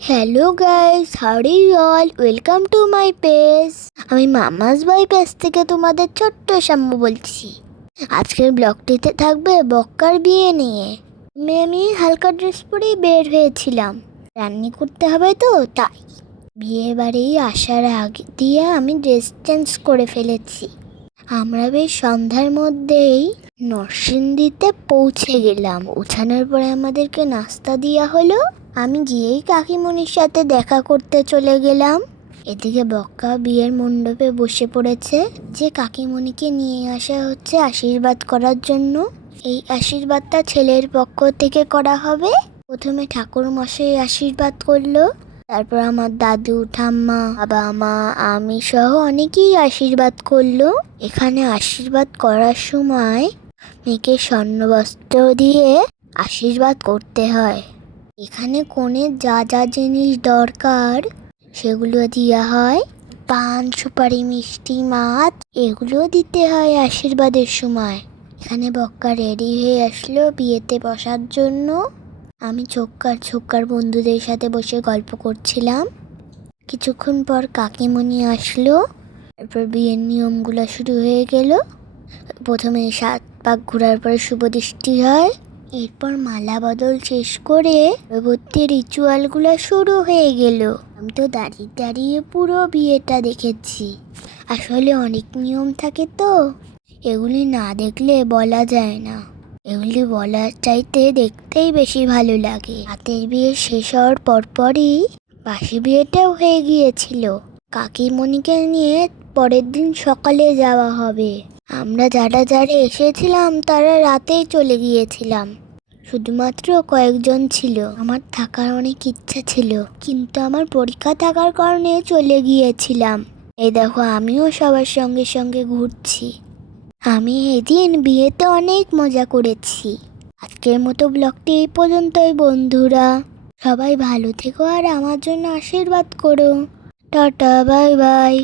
Hello guys, how are you all? Welcome to my page. আমি mama's বয় page থেকে তোমাদের ছোট্ট শাম্মু বলছি। আজকের ব্লগটিতে থাকবে বক্কার বিয়ে নিয়ে। আমি হালকা ড্রেস পরেই বের হয়েছিলাম, রান্নি করতে হবে তো তাই। বিয়ে বাড়ি আসার আগে দিয়ে আমি ড্রেস চেঞ্জ করে ফেলেছি। আমরা বেশ সন্ধ্যার মধ্যেই নরসিংদীতে পৌঁছে গেলাম। পৌঁছানোর পরে আমাদেরকে নাস্তা দেওয়া হলো। আমি গিয়েই কাকিমণির সাথে দেখা করতে চলে গেলাম। এদিকে বক্কা বিয়ের মণ্ডপে বসে পড়েছে, যে কাকিমণিকে নিয়ে আসা হচ্ছে আশীর্বাদ করার জন্য। এই আশীর্বাদটা ছেলের পক্ষ থেকে করা হবে। প্রথমে ঠাকুর মশাই আশীর্বাদ করলো, তারপর আমার দাদু, ঠাম্মা, বাবা, মা, আমি সহ অনেকেই আশীর্বাদ করলো। এখানে আশীর্বাদ করার সময় মেয়েকে স্বর্ণবস্ত্র দিয়ে আশীর্বাদ করতে হয়। এখানে কনের যা যা জিনিস দরকার সেগুলো দেওয়া হয়। পান, সুপারি, মিষ্টি, মাছ এগুলো দিতে হয় আশীর্বাদের সময়। এখানে বক্কা রেডি হয়ে আসলো বিয়েতে বসার জন্য। আমি ছোক্কার বন্ধুদের সাথে বসে গল্প করছিলাম। কিছুক্ষণ পর কাকিমণি আসলো, তারপর বিয়ের নিয়মগুলো শুরু হয়ে গেল। প্রথমে 7 পাক ঘোরার পরে শুভ দৃষ্টি হয়। এরপর মালা বদল শেষ করে পরবর্তী রিচুয়ালগুলো শুরু হয়ে গেল। আমি তো দাঁড়িয়ে দাঁড়িয়ে পুরো বিয়েটা দেখেছি। আসলে অনেক নিয়ম থাকে তো, এগুলি না দেখলে বলা যায় না। এগুলি বলার চাইতে দেখতেই বেশি ভালো লাগে। হাতের বিয়ে শেষ হওয়ার পরপরই বাসি বিয়েটাও হয়ে গিয়েছিল। কাকিমণিকে নিয়ে পরের দিন সকালে যাওয়া হবে। আমরা যারা যারা এসেছিলাম তারা রাতেই চলে গিয়েছিলাম। শুধুমাত্র কয়েকজন ছিল। আমার থাকার অনেক ইচ্ছা ছিল, কিন্তু আমার পরীক্ষা থাকার কারণে চলে গিয়েছিলাম। এই দেখো, আমিও সবার সঙ্গে সঙ্গে ঘুরছি। আমি এদিন বিয়েতে অনেক মজা করেছি। আজকের মতো ব্লগটি এই পর্যন্তই বন্ধুরা। সবাই ভালো থেকো আর আমার জন্য আশীর্বাদ করো। Tata, bye bye.